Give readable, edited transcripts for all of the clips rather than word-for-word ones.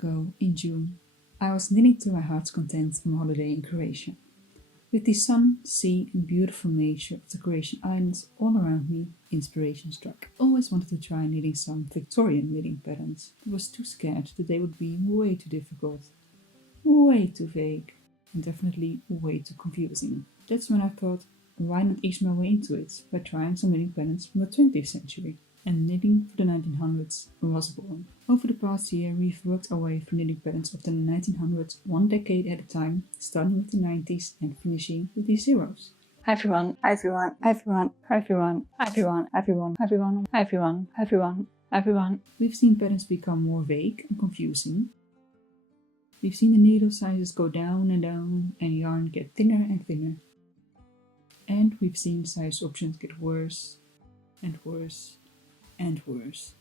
ago, in June, I was knitting to my heart's content from a holiday in Croatia. With the sun, sea and beautiful nature of the Croatian islands all around me, inspiration struck. I always wanted to try knitting some Victorian knitting patterns, but was too scared that they would be way too difficult, way too vague, and definitely way too confusing. That's when I thought, why not ease my way into it by trying some knitting patterns from the 20th century? And knitting for the 1900s was born. Over the past year, we've worked our way through knitting patterns of the 1900s one decade at a time, starting with the 90s and finishing with the zeros. Hi everyone, hi everyone, hi everyone, hi everyone, hi everyone, hi everyone, hi everyone, hi everyone, hi everyone, hi everyone. We've seen patterns become more vague and confusing. We've seen the needle sizes go down and down and yarn get thinner and thinner. And we've seen size options get worse and worse and worse.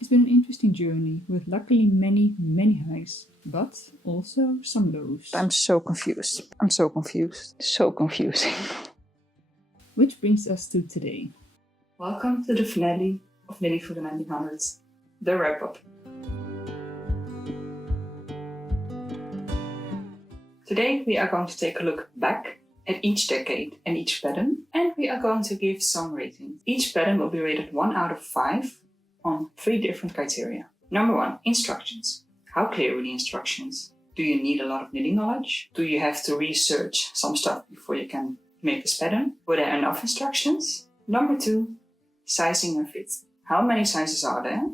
It's been an interesting journey with luckily many highs, but also some lows. I'm so confused. I'm so confused. So confusing. Which brings us to today. Welcome to the finale of Knitting for the 1900s, the wrap-up. Today we are going to take a look back at each decade and each pattern, and we are going to give some ratings. Each pattern will be rated 1 out of 5 on 3 different criteria. Number 1, instructions. How clear were the instructions? Do you need a lot of knitting knowledge? Do you have to research some stuff before you can make this pattern? Were there enough instructions? Number 2, sizing and fit. How many sizes are there?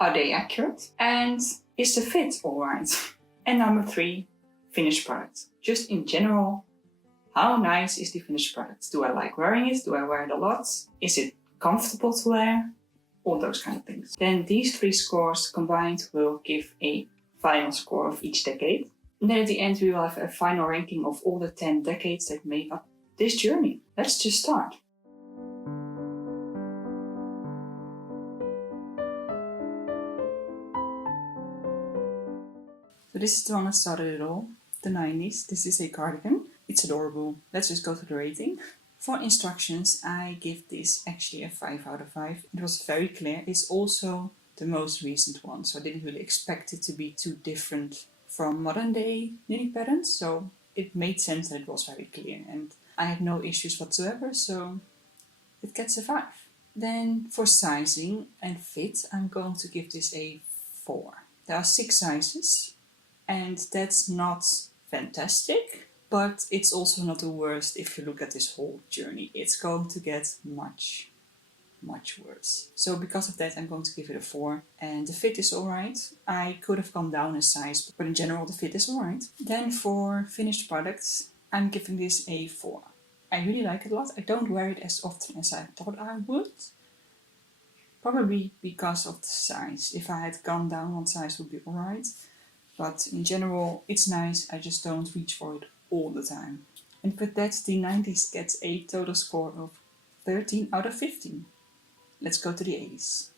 Are they accurate? And is the fit alright? And number 3, finished product. Just in general, how nice is the finished product? Do I like wearing it? Do I wear it a lot? Is it comfortable to wear? All those kind of things. Then these 3 scores combined will give a final score of each decade. And then at the end we will have a final ranking of all the 10 decades that made up this journey. Let's just start. So this is the one that started it all. The 90s. This is a cardigan. It's adorable. Let's just go to the rating. For instructions, I give this actually a 5 out of 5. It was very clear. It's also the most recent one, so I didn't really expect it to be too different from modern day knitting patterns, so it made sense that it was very clear, and I had no issues whatsoever, so it gets a 5. Then for sizing and fit, I'm going to give this a 4. There are 6 sizes, and that's not fantastic, but it's also not the worst if you look at this whole journey. It's going to get much worse. So because of that, I'm going to give it a 4. And the fit is alright. I could have gone down a size, but in general the fit is alright. Then for finished products, I'm giving this a 4. I really like it a lot. I don't wear it as often as I thought I would. Probably because of the size. If I had gone down one size, it would be alright. But in general, it's nice, I just don't reach for it all the time. And with that, the 90s gets a total score of 13 out of 15. Let's go to the 80s.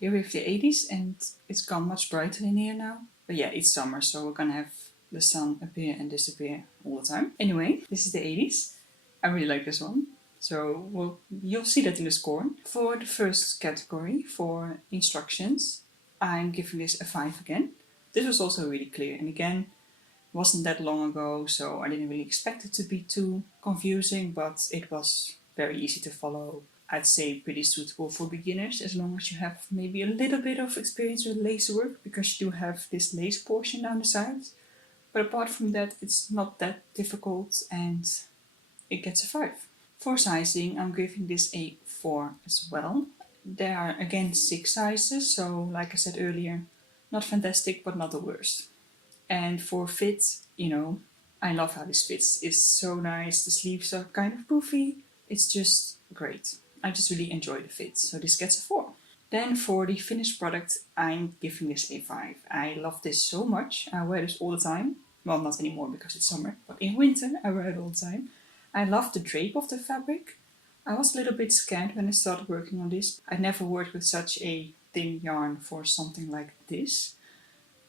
Here we have the 80s, and it's gone much brighter in here now. But yeah, it's summer, so we're gonna have the sun appear and disappear all the time. Anyway, this is the 80s. I really like this one. So you'll see that in the score. For the first category, for instructions, I'm giving this a 5 again. This was also really clear, and again, wasn't that long ago, so I didn't really expect it to be too confusing, but it was very easy to follow. I'd say pretty suitable for beginners, as long as you have maybe a little bit of experience with lace work, because you do have this lace portion down the sides. But apart from that, it's not that difficult, and it gets a 5. For sizing, I'm giving this a 4 as well. There are again 6 sizes, so like I said earlier, not fantastic, but not the worst. And for fit, I love how this fits. It's so nice. The sleeves are kind of poofy. It's just great. I just really enjoy the fit, so this gets a 4. Then for the finished product, I'm giving this a 5. I love this so much. I wear this all the time. Well, not anymore because it's summer, but in winter I wear it all the time. I love the drape of the fabric. I was a little bit scared when I started working on this. I'd never worked with such a thin yarn for something like this,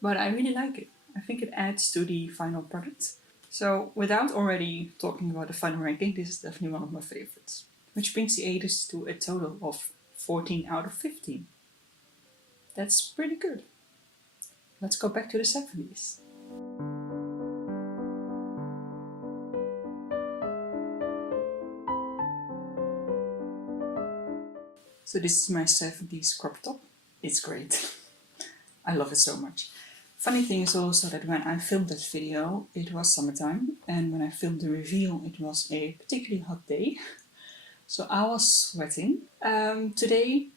but I really like it. I think it adds to the final product. So without already talking about the final ranking, this is definitely one of my favorites. Which brings the 80s to a total of 14 out of 15. That's pretty good. Let's go back to the 70s. So this is my 70s crop top. It's great. I love it so much. Funny thing is also that when I filmed that video, it was summertime, and when I filmed the reveal, it was a particularly hot day. So I was sweating. Today,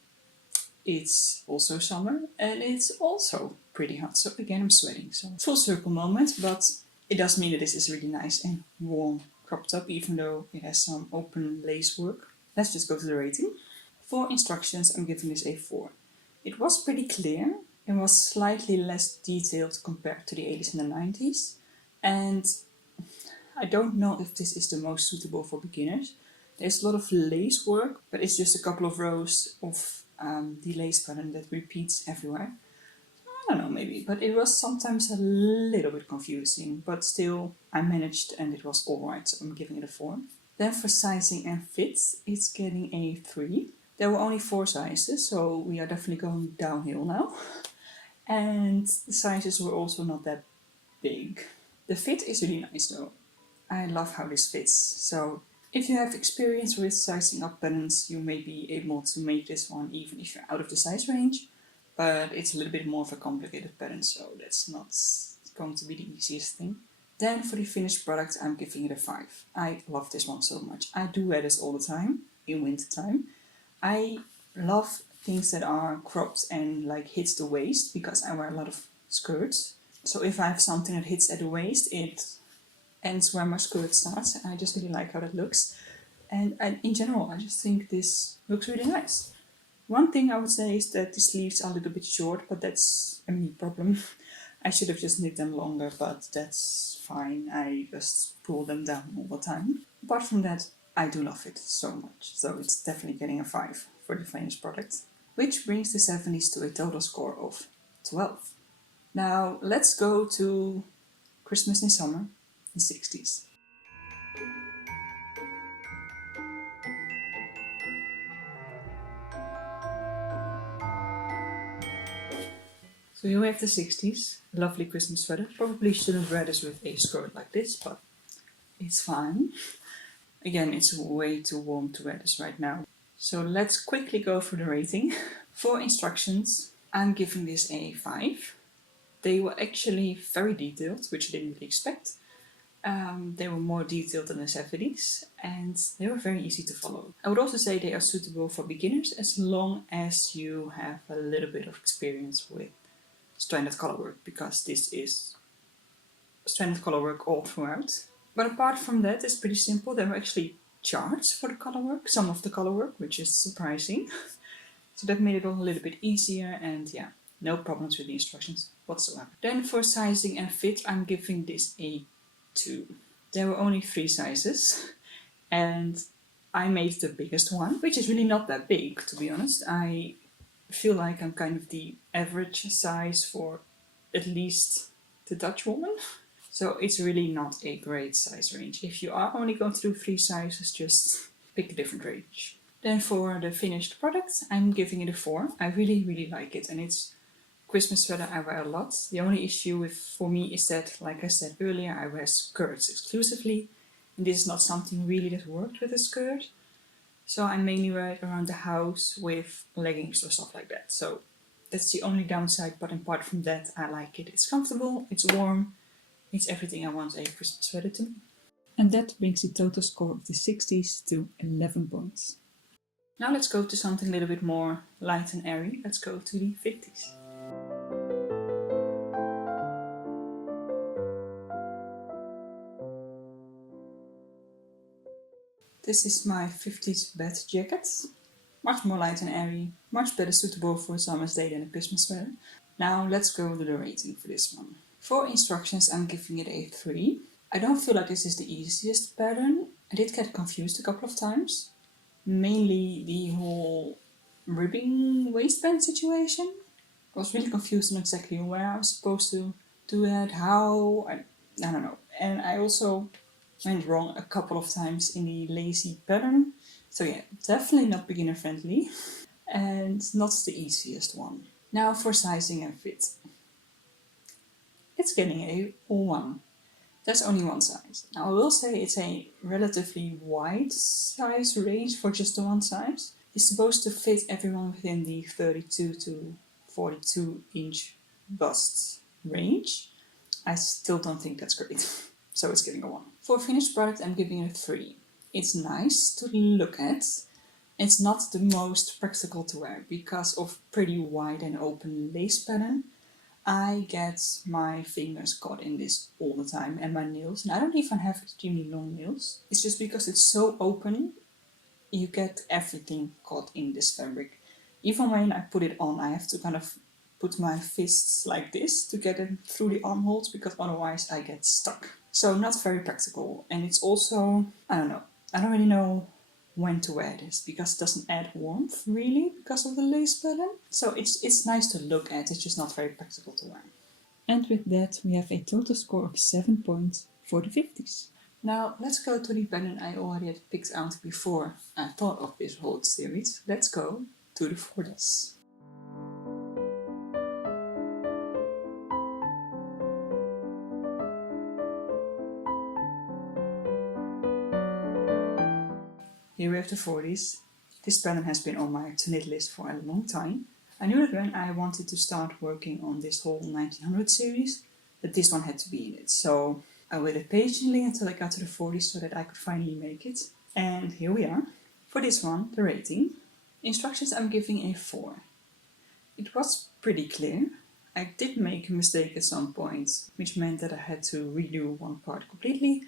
it's also summer, and it's also pretty hot. So again, I'm sweating. So full circle moment, but it does mean that this is really nice and warm crop top, even though it has some open lace work. Let's just go to the rating. For instructions, I'm giving this a 4. It was pretty clear. It was slightly less detailed compared to the 80s and the 90s. And I don't know if this is the most suitable for beginners. There's a lot of lace work, but it's just a couple of rows of the lace pattern that repeats everywhere. I don't know, maybe, but it was sometimes a little bit confusing, but still I managed and it was alright, so I'm giving it a 4. Then for sizing and fit, it's getting a 3. There were only 4 sizes, so we are definitely going downhill now. And the sizes were also not that big. The fit is really nice though. I love how this fits. So if you have experience with sizing up buttons, you may be able to make this one even if you're out of the size range. But it's a little bit more of a complicated pattern, so that's not going to be the easiest thing. Then for the finished product, I'm giving it a 5. I love this one so much. I do wear this all the time, in winter time. I love things that are cropped and like hits the waist because I wear a lot of skirts. So if I have something that hits at the waist, it ends where my skirt starts. And I just really like how that looks. And in general, I just think this looks really nice. One thing I would say is that the sleeves are a little bit short, but that's a me problem. I should have just knit them longer, but that's fine. I just pull them down all the time. Apart from that, I do love it so much. So it's definitely getting a 5 for the finished product. Which brings the 70s to a total score of 12. Now let's go to Christmas in summer, the 60s. So you have the 60s, lovely Christmas sweater. Probably shouldn't wear this with a skirt like this, but it's fine. Again, it's way too warm to wear this right now. So let's quickly go through the rating. For instructions, I'm giving this a 5. They were actually very detailed, which I didn't really expect. They were more detailed than the 70s, and they were very easy to follow. I would also say they are suitable for beginners as long as you have a little bit of experience with stranded color work, because this is stranded color work all throughout. But apart from that, it's pretty simple. There were actually charts for the color work, some of the color work, which is surprising. So that made it all a little bit easier, and yeah, no problems with the instructions whatsoever. Then for sizing and fit, I'm giving this a 2. There were only 3 sizes, and I made the biggest one, which is really not that big, to be honest. I feel like I'm kind of the average size for at least the Dutch woman. So it's really not a great size range. If you are only going to do 3 sizes, just pick a different range. Then for the finished product, I'm giving it a 4. I really, really like it, and it's Christmas sweater I wear a lot. The only issue for me is that, like I said earlier, I wear skirts exclusively, and this is not something really that worked with a skirt. So I mainly wear it around the house with leggings or stuff like that. So that's the only downside, but apart from that, I like it. It's comfortable, it's warm, it's everything I want a Christmas sweater to be. And that brings the total score of the 60s to 11 points. Now let's go to something a little bit more light and airy. Let's go to the 50s. This is my 50s bed jacket. Much more light and airy, much better suitable for a summer's day than a Christmas sweater. Now let's go to the rating for this one. For instructions, I'm giving it a 3. I don't feel like this is the easiest pattern. I did get confused a couple of times. Mainly the whole ribbing waistband situation. I was really confused on exactly where I was supposed to do that, how, I don't know. And I also went wrong a couple of times in the lacy pattern. So yeah, definitely not beginner friendly and not the easiest one. Now for sizing and fit. It's getting a 1. There's only one size. Now I will say it's a relatively wide size range for just the one size. It's supposed to fit everyone within the 32 to 42 inch bust range. I still don't think that's great. So it's getting a 1. For a finished product, I'm giving it a 3. It's nice to look at. It's not the most practical to wear because of pretty wide and open lace pattern. I get my fingers caught in this all the time and my nails, and I don't even have extremely long nails. It's just because it's so open, you get everything caught in this fabric. Even when I put it on, I have to kind of put my fists like this to get it through the armholes because otherwise I get stuck. So not very practical, and it's also, I don't really know when to wear this because it doesn't add warmth really because of the lace pattern. So it's nice to look at, it's just not very practical to wear. And with that we have a total score of 7 points for the 50s. Now let's go to the pattern I already had picked out before I thought of this whole series. Let's go to the 40s. Here we have the 40s. This pattern has been on my to-knit list for a long time. I knew that when I wanted to start working on this whole 1900 series, that this one had to be in it. So I waited patiently until I got to the 40s so that I could finally make it. And here we are. For this one, the rating. Instructions I'm giving a 4. It was pretty clear. I did make a mistake at some point, which meant that I had to redo one part completely.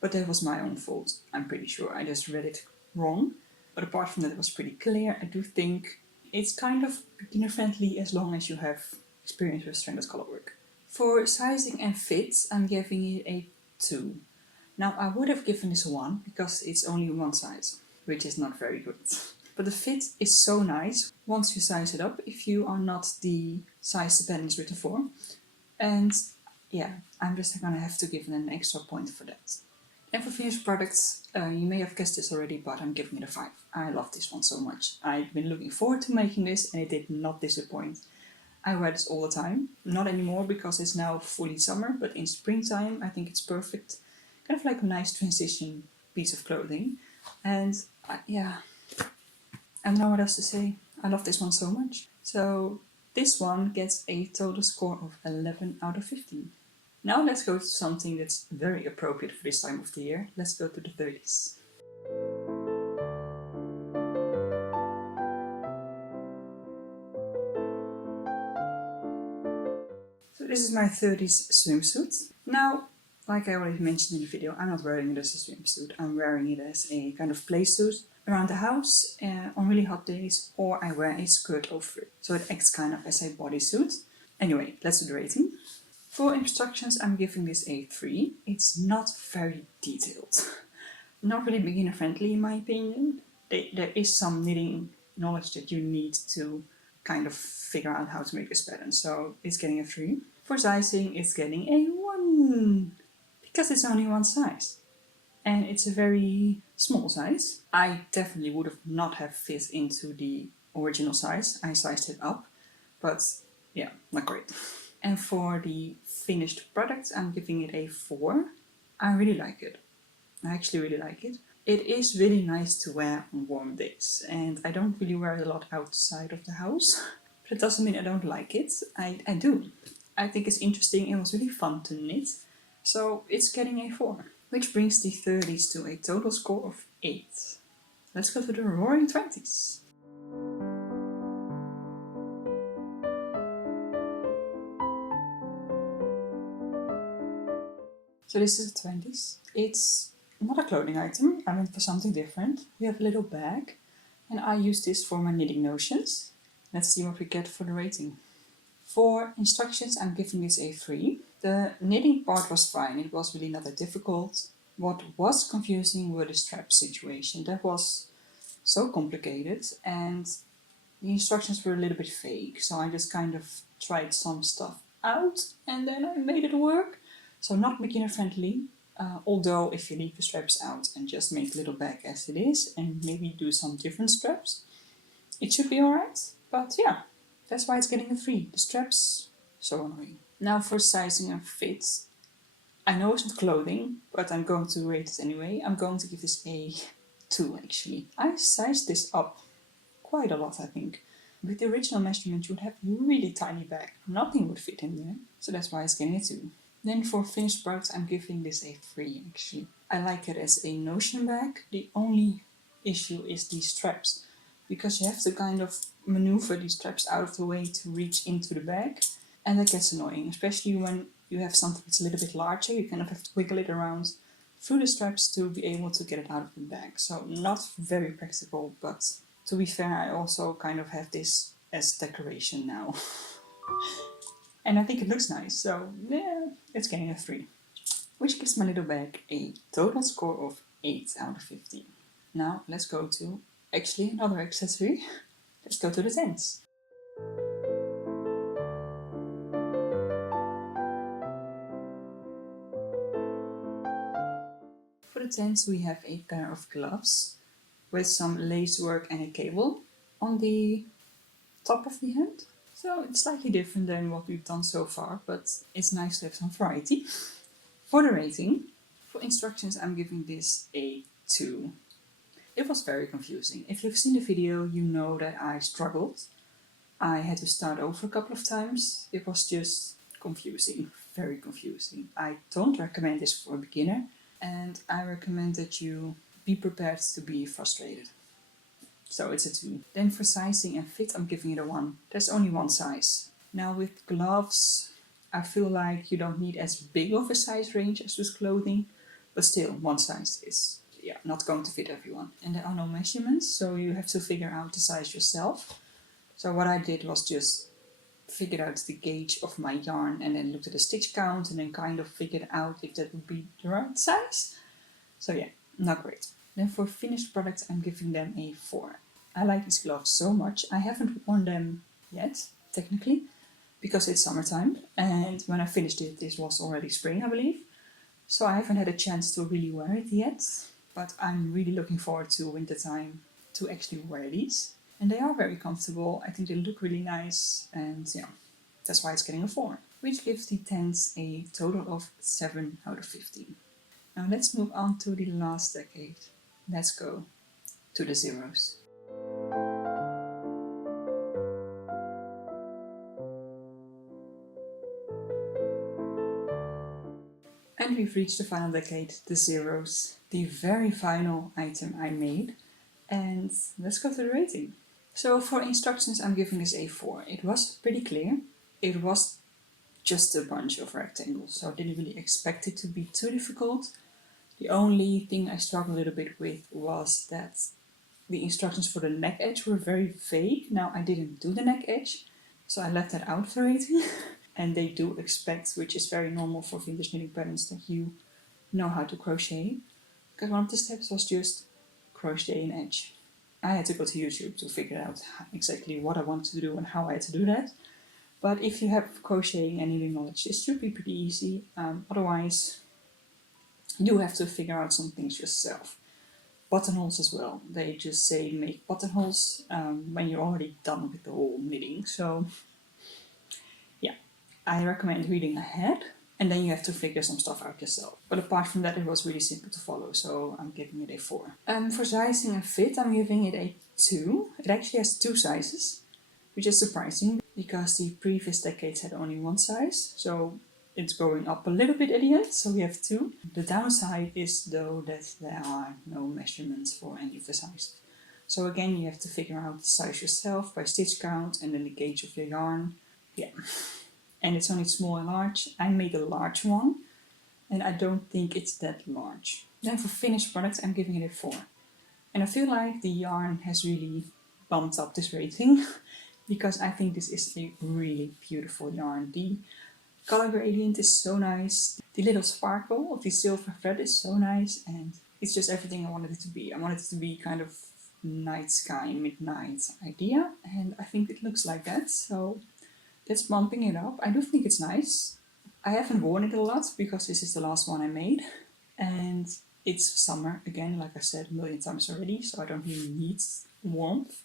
But that was my own fault, I'm pretty sure. I just read it wrong. But apart from that, it was pretty clear. I do think it's kind of beginner friendly as long as you have experience with stranded color work. For sizing and fit, I'm giving it a 2. Now I would have given this a 1 because it's only one size, which is not very good. But the fit is so nice once you size it up if you are not the size the pattern is written for. And yeah, I'm just gonna have to give it an extra point for that. And for finished products, you may have guessed this already, but I'm giving it a 5. I love this one so much. I've been looking forward to making this and it did not disappoint. I wear this all the time. Not anymore because it's now fully summer, but in springtime I think it's perfect. Kind of like a nice transition piece of clothing. And yeah, I don't know what else to say. I love this one so much. So this one gets a total score of 11 out of 15. Now let's go to something that's very appropriate for this time of the year. Let's go to the 30s. So this is my 30s swimsuit. Now, like I already mentioned in the video, I'm not wearing it as a swimsuit. I'm wearing it as a kind of play suit around the house on really hot days, or I wear a skirt over it. So it acts kind of as a bodysuit. Anyway, let's do the rating. For instructions, I'm giving this a 3. It's not very detailed. Not really beginner friendly in my opinion. There is some knitting knowledge that you need to kind of figure out how to make this pattern. So it's getting a 3. For sizing, it's getting a 1. Because it's only one size. And it's a very small size. I definitely would have not have fit into the original size. I sized it up. But yeah, not great. And for the finished product, I'm giving it a 4. I really like it. I actually really like it. It is really nice to wear on warm days, and I don't really wear it a lot outside of the house. But it doesn't mean I don't like it. I do. I think it's interesting and was really fun to knit. So it's getting a 4. Which brings the 30s to a total score of 8. Let's go to the roaring 20s. So this is the 20s. It's not a clothing item. I went for something different. We have a little bag, and I use this for my knitting notions. Let's see what we get for the rating. For instructions, I'm giving this a 3. The knitting part was fine. It was really not that difficult. What was confusing were the strap situation. That was so complicated, and the instructions were a little bit vague. So I just kind of tried some stuff out, and then I made it work. So not beginner friendly, although if you leave the straps out and just make the little bag as it is and maybe do some different straps, it should be alright. But yeah, that's why it's getting a 3. The straps, so annoying. Now for sizing and fit. I know it's not clothing, but I'm going to rate it anyway. I'm going to give this a 2 actually. I sized this up quite a lot, I think. With the original measurement, you would have a really tiny bag. Nothing would fit in there, so that's why it's getting a 2. Then for finished product, I'm giving this a 3 actually. I like it as a Notion bag. The only issue is the straps, because you have to kind of maneuver these straps out of the way to reach into the bag, and that gets annoying, especially when you have something that's a little bit larger. You kind of have to wiggle it around through the straps to be able to get it out of the bag. So not very practical, but to be fair, I also kind of have this as decoration now. And I think it looks nice, so yeah, it's getting a 3. Which gives my little bag a total score of 8 out of 15. Now let's go to actually another accessory. Let's go to the tents. For the tents we have a pair of gloves with some lace work and a cable on the top of the hand. So it's slightly different than what we've done so far, but it's nice to have some variety. For the rating, for instructions I'm giving this a 2. It was very confusing. If you've seen the video, you know that I struggled. I had to start over a couple of times. It was just confusing, very confusing. I don't recommend this for a beginner, and I recommend that you be prepared to be frustrated. So it's a 2. Then for sizing and fit, I'm giving it a 1. There's only one size. Now with gloves, I feel like you don't need as big of a size range as with clothing, but still, one size is not going to fit everyone. And there are no measurements, so you have to figure out the size yourself. So what I did was just figured out the gauge of my yarn and then looked at the stitch count and then kind of figured out if that would be the right size. So yeah, not great. Then for finished products, I'm giving them a 4. I like these gloves so much. I haven't worn them yet, technically, because it's summertime. And when I finished it, this was already spring, I believe. So I haven't had a chance to really wear it yet. But I'm really looking forward to wintertime to actually wear these. And they are very comfortable. I think they look really nice. And yeah, that's why it's getting a 4. Which gives the tents a total of 7 out of 15. Now let's move on to the last decade. Let's go to the zeros. And we've reached the final decade, the zeros, the very final item I made. And let's go to the rating. So for instructions, I'm giving this a 4. It was pretty clear. It was just a bunch of rectangles, so I didn't really expect it to be too difficult. The only thing I struggled a little bit with was that the instructions for the neck edge were very vague. Now I didn't do the neck edge, so I left that out of the rating. And they do expect, which is very normal for vintage knitting patterns, that you know how to crochet. Because one of the steps was just crochet an edge. I had to go to YouTube to figure out exactly what I wanted to do and how I had to do that. But if you have crocheting and knitting knowledge, it should be pretty easy. Otherwise, you have to figure out some things yourself. Buttonholes as well. They just say make buttonholes when you're already done with the whole knitting. So yeah, I recommend reading ahead, and then you have to figure some stuff out yourself. But apart from that, it was really simple to follow, so I'm giving it a 4. For sizing and fit, I'm giving it a 2. It actually has 2 sizes, which is surprising because the previous decades had only one size, so it's going up a little bit at the end, so we have 2. The downside is though that there are no measurements for any of the sizes. So again, you have to figure out the size yourself by stitch count and then the gauge of your yarn. Yeah, and it's only small and large. I made a large one, and I don't think it's that large. Then for finished products, I'm giving it a 4. And I feel like the yarn has really bumped up this rating because I think this is a really beautiful yarn. The color gradient is so nice. The little sparkle of the silver thread is so nice, and it's just everything I wanted it to be. I wanted it to be kind of night sky, midnight idea, and I think it looks like that, so that's bumping it up. I do think it's nice. I haven't worn it a lot because this is the last one I made, and it's summer again, like I said a million times already, so I don't really need warmth,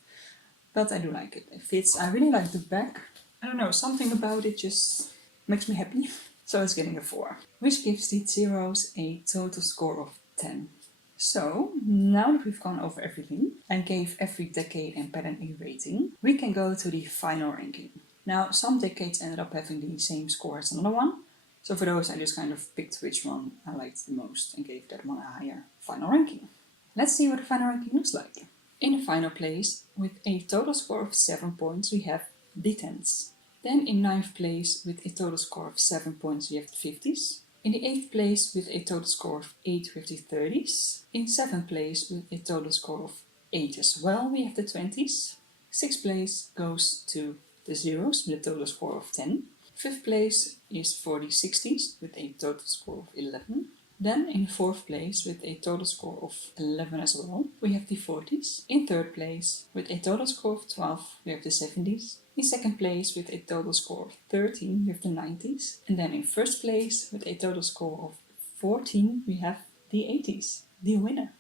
but I do like it. It fits. I really like the back. I don't know, something about it just makes me happy. So it's getting a 4, which gives the zeros a total score of 10. So, now that we've gone over everything and gave every decade and pattern a rating, we can go to the final ranking. Now, some decades ended up having the same score as another one, so for those I just kind of picked which one I liked the most and gave that one a higher final ranking. Let's see what the final ranking looks like. In the final place, with a total score of 7 points, we have the 10s. Then in 9th place, with a total score of 7 points, we have the 50s. In the 8th place, with a total score of 8, we have the 30s. In 7th place, with a total score of 8 as well, we have the 20s. 6th place goes to the zeros with a total score of 10. 5th place is for the 60s with a total score of 11. Then in 4th place with a total score of 11 as well, we have the 40s. In 3rd place with a total score of 12, we have the 70s. In 2nd place with a total score of 13, we have the 90s. And then in 1st place with a total score of 14, we have the 80s, the winner.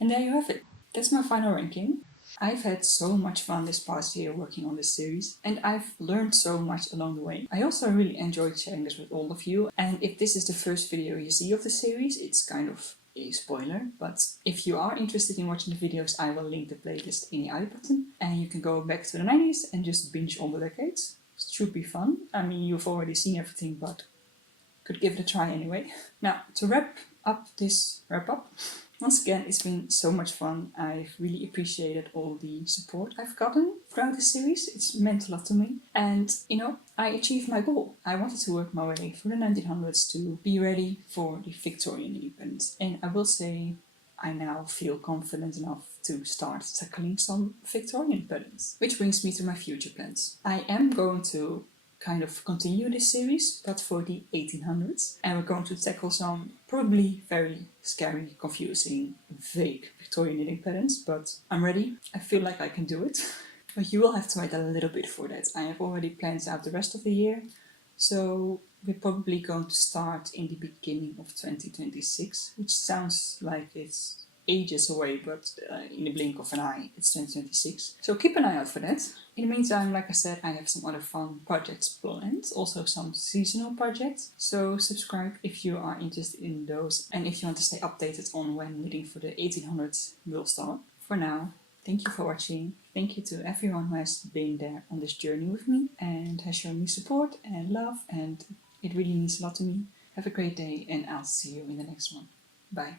And there you have it. That's my final ranking. I've had so much fun this past year working on this series, and I've learned so much along the way. I also really enjoyed sharing this with all of you, and if this is the first video you see of the series, it's kind of a spoiler, but if you are interested in watching the videos, I will link the playlist in the I button, and you can go back to the 90s and just binge all the decades. It should be fun. I mean, you've already seen everything, but could give it a try anyway. Now, to wrap up, once again, it's been so much fun. I've really appreciated all the support I've gotten throughout the series. It's meant a lot to me. And, I achieved my goal. I wanted to work my way through the 1900s to be ready for the Victorian independence. And I will say, I now feel confident enough to start tackling some Victorian patterns. Which brings me to my future plans. I am going to kind of continue this series, but for the 1800s. And we're going to tackle some probably very scary, confusing, vague Victorian knitting patterns, but I'm ready. I feel like I can do it. But you will have to wait a little bit for that. I have already planned out the rest of the year, so we're probably going to start in the beginning of 2026, which sounds like it's ages away, but in the blink of an eye, it's 2026. So keep an eye out for that. In the meantime, like I said, I have some other fun projects planned, also some seasonal projects. So subscribe if you are interested in those and if you want to stay updated on when knitting for the 1800s will start. For now, thank you for watching. Thank you to everyone who has been there on this journey with me and has shown me support and love, and it really means a lot to me. Have a great day, and I'll see you in the next one. Bye.